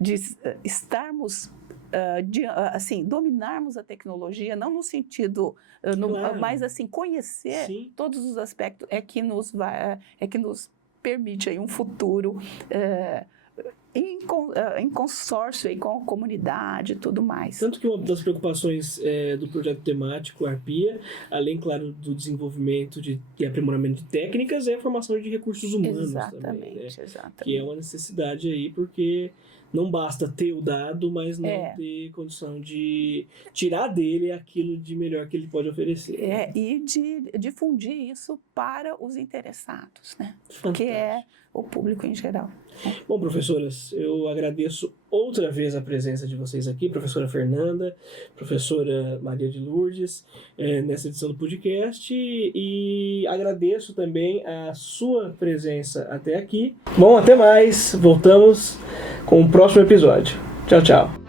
de estarmos dominarmos a tecnologia, não no sentido, mas assim conhecer todos os aspectos é que nos permite aí um futuro em consórcio aí com a comunidade e tudo mais. Tanto que uma das preocupações do projeto temático Arpia, além, claro, do desenvolvimento e aprimoramento de técnicas, é a formação de recursos humanos também, né? Exatamente. Que é uma necessidade aí, porque não basta ter o dado, mas não ter condição de tirar dele aquilo de melhor que ele pode oferecer. E de difundir isso para os interessados, né? Que é o público em geral. Bom, professoras, eu agradeço outra vez a presença de vocês aqui, professora Fernanda, professora Maria de Lourdes, nessa edição do podcast, e agradeço também a sua presença até aqui. Bom, até mais, voltamos com o próximo episódio. Tchau, tchau.